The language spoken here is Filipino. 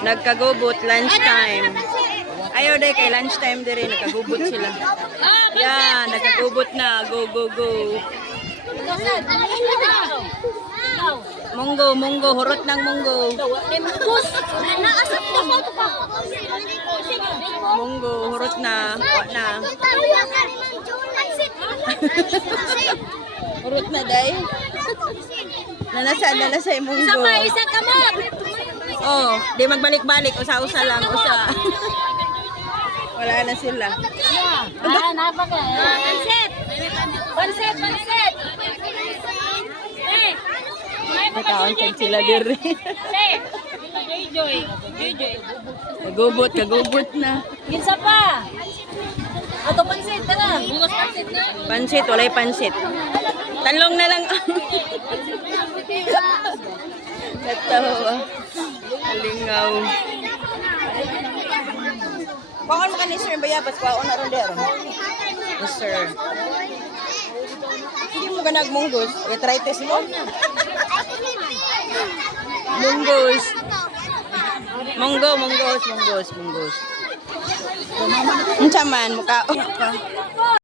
Nagkagubot, lunchtime. Ayaw dahil kay lunchtime din rin, nagkagubot sila. Yan, nagkagubot na. Go, go, go. Munggo, munggo, hurot ng munggo. Munggo, hurot na. Wa na. Hurot na, day. Nanasa yung munggo. Isa ka mo. Oh, di magbalik-balik. Usa-usa lang, usa. Wala na sila. Napaka. Pansit. Pansit, pansit. Nakauntan sila diri. Kagubot na. Kinsa pa? Ato pansit, tara. Bungos pansit na. Pansit, walay pansit. Talong na lang. Katawa. Alingaw. Kuhaan mo ka ni Sir Bayabas, kuhaan na ron dero. Yes, sir. Hindi mo ka nagmunggos. Arthritis mo? Munggos. Munggos. Unsa man, mukha.